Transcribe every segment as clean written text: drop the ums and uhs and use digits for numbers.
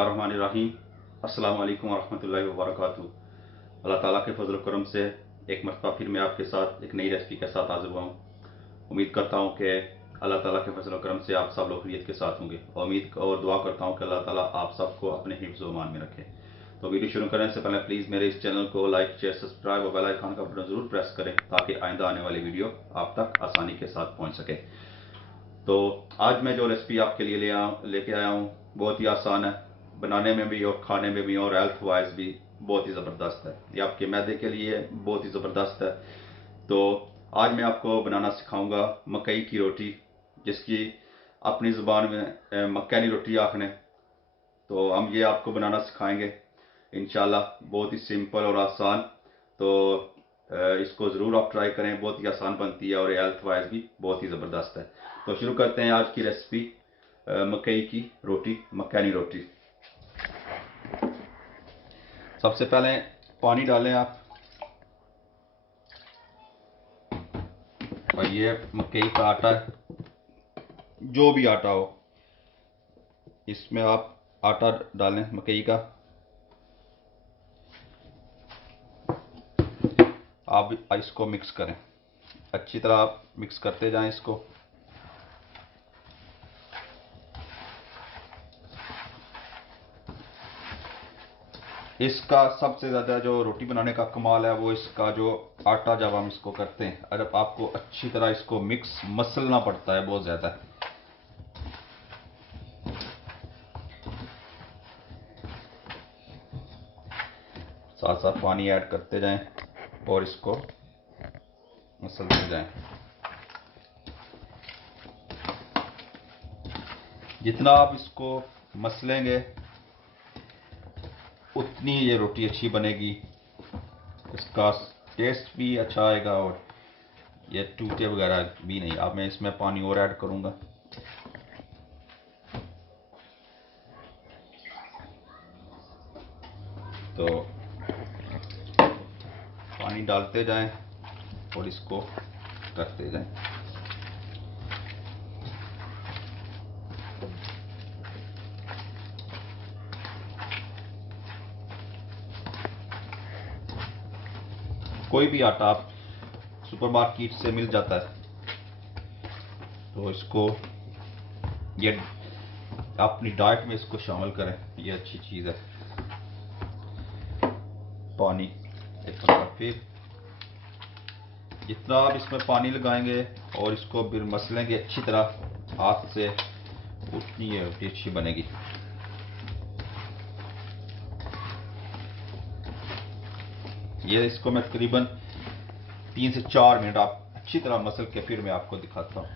बिस्मिल्लाहिर्रहमानिर्रहीम। अस्सलाम वालेकुम वरहमतुल्लाहि वबरकातुहू। अल्लाह ताला के फजल करम से एक मरतबा फिर मैं आपके साथ एक नई रेसिपी के साथ हाजिर हुआ हूँ। उम्मीद करता हूँ कि अल्लाह ताला के फजल करम से आप सब लोग खैरियत के साथ होंगे और उम्मीद और दुआ करता हूँ कि अल्लाह ताला आप सबको अपने हिफ्ज़ व ईमान में रखे। तो वीडियो शुरू करने से पहले प्लीज़ मेरे इस चैनल को लाइक शेयर सब्सक्राइब और बेल आइकन का बटन ज़रूर प्रेस करें ताकि आइंदा आने वाली वीडियो आप तक आसानी के साथ पहुँच सके। तो आज मैं जो रेसिपी आपके लिए लेके आया हूँ बहुत ही आसान है, बनाने में भी और खाने में भी और हेल्थ वाइज भी बहुत ही ज़बरदस्त है। ये आपके मैदे के लिए बहुत ही ज़बरदस्त है। तो आज मैं आपको बनाना सिखाऊंगा मकई की रोटी, जिसकी अपनी ज़ुबान में मक्का की रोटी आखने। तो हम ये आपको बनाना सिखाएंगे इंशाल्लाह, बहुत ही सिंपल और आसान। तो इसको ज़रूर आप ट्राई करें, बहुत ही आसान बनती है और हेल्थ वाइज भी बहुत ही ज़बरदस्त है। तो शुरू करते हैं आज की रेसिपी मकई की रोटी, मक्खनी रोटी। सबसे पहले पानी डालें आप, और ये मकई का आटा, जो भी आटा हो इसमें आप आटा डालें मकई का। आप इसको मिक्स करें, अच्छी तरह आप मिक्स करते जाएं इसको। इसका सबसे ज़्यादा जो रोटी बनाने का कमाल है वो इसका जो आटा, जब हम इसको करते हैं अगर आपको अच्छी तरह इसको मिक्स मसलना पड़ता है बहुत ज़्यादा। साथ साथ पानी ऐड करते जाएं और इसको मसलते जाएं। जितना आप इसको मसलेंगे उतनी ये रोटी अच्छी बनेगी, इसका टेस्ट भी अच्छा आएगा और ये टूटे वगैरह भी नहीं। अब मैं इसमें पानी और ऐड करूँगा। तो पानी डालते जाएं और इसको करते जाएं। कोई भी आटा आप सुपरमार्केट से मिल जाता है, तो इसको ये अपनी डाइट में इसको शामिल करें, ये अच्छी चीज़ है। पानी एक बार फिर जितना आप इसमें पानी लगाएंगे और इसको फिर मसलेंगे अच्छी तरह हाथ से, उतनी ये रोटी अच्छी बनेगी। ये इसको मैं तकरीबन 3 से 4 मिनट आप अच्छी तरह मसल के फिर मैं आपको दिखाता हूँ।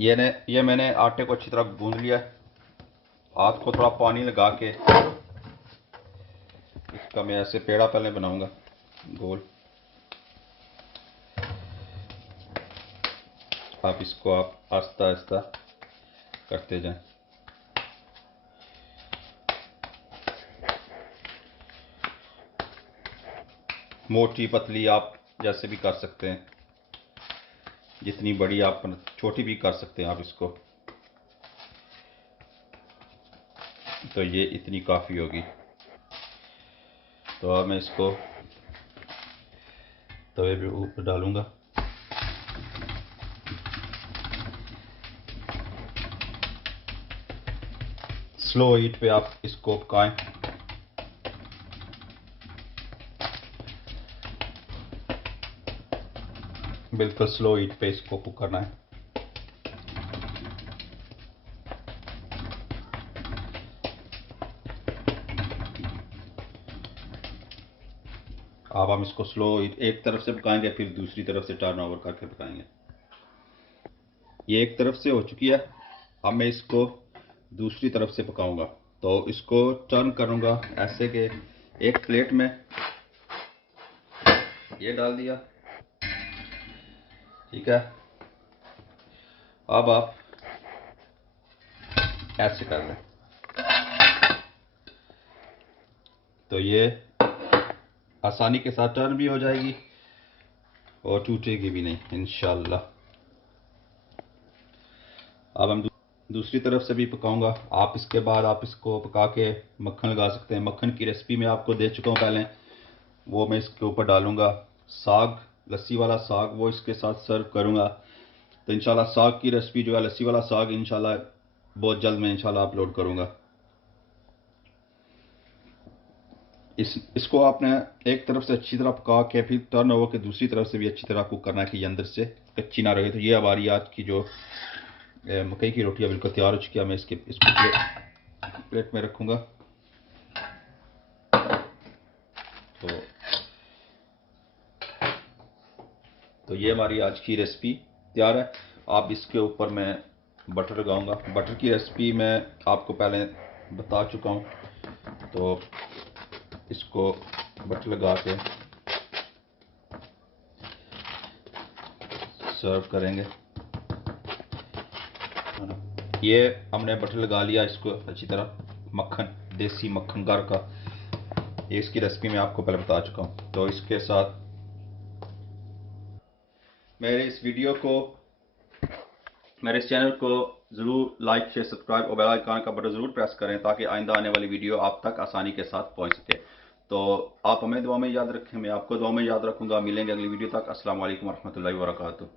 ये मैंने आटे को अच्छी तरह गूंद लिया है। हाथ को थोड़ा पानी लगा के इसका मैं ऐसे पेड़ा पहले बनाऊंगा गोल। आप इसको आप आस्ता आस्ता करते जाएं। मोटी पतली आप जैसे भी कर सकते हैं, जितनी बड़ी आप छोटी भी कर सकते हैं आप इसको। तो ये इतनी काफ़ी होगी। तो अब मैं इसको तवे पे ऊपर डालूंगा। स्लो हीट पे आप इसको पकाएं। बिल्कुल स्लो हीट पे इसको पकाना है। अब हम इसको स्लो एक तरफ से पकाएंगे, फिर दूसरी तरफ से टर्न ओवर करके पकाएंगे। ये एक तरफ से हो चुकी है, अब मैं इसको दूसरी तरफ से पकाऊंगा। तो इसको टर्न करूंगा ऐसे कि एक प्लेट में ये डाल दिया, ठीक है। अब आप ऐसे कर लें तो ये आसानी के साथ टर्न भी हो जाएगी और टूटेगी भी नहीं इंशाल्लाह। अब हम दूसरी तरफ से भी पकाऊंगा। आप इसके बाद आप इसको पका के मक्खन लगा सकते हैं। मक्खन की रेसिपी मैं आपको दे चुका हूँ पहले, वो मैं इसके ऊपर डालूंगा। साग, लस्सी वाला साग, वो इसके साथ सर्व करूंगा। तो इंशाल्लाह साग की रेसिपी जो है, लस्सी वाला साग, इंशाल्लाह बहुत जल्द मैं इंशाल्लाह अपलोड करूंगा। इसको आपने एक तरफ से अच्छी तरह पका के फिर टर्न ओवर के दूसरी तरफ से भी अच्छी तरह कुक करना है कि ये अंदर से कच्ची ना रहे। तो ये हमारी आज की जो मकई की रोटियां बिल्कुल तैयार हो चुकी है। मैं इसको प्लेट में रखूंगा। तो ये हमारी आज की रेसिपी तैयार है। आप इसके ऊपर मैं बटर लगाऊंगा। बटर की रेसिपी मैं आपको पहले बता चुका हूँ। तो इसको बटर लगा के सर्व करेंगे। ये हमने बटर लगा लिया इसको अच्छी तरह, मक्खन, देसी मक्खन घर का। ये इसकी रेसिपी मैं आपको पहले बता चुका हूँ। तो इसके साथ मेरे इस वीडियो को, मेरे इस चैनल को ज़रूर लाइक, शेयर, सब्सक्राइब और बेल आइकन का बटन ज़रूर प्रेस करें ताकि आइंदा आने वाली वीडियो आप तक आसानी के साथ पहुंच सके। तो आप हमें दुआ में याद रखें, मैं आपको दुआ में याद रखूंगा। मिलेंगे अगली वीडियो तक। अस्सलाम वालेकुम रहमतुल्लाहि व बरकातुहू।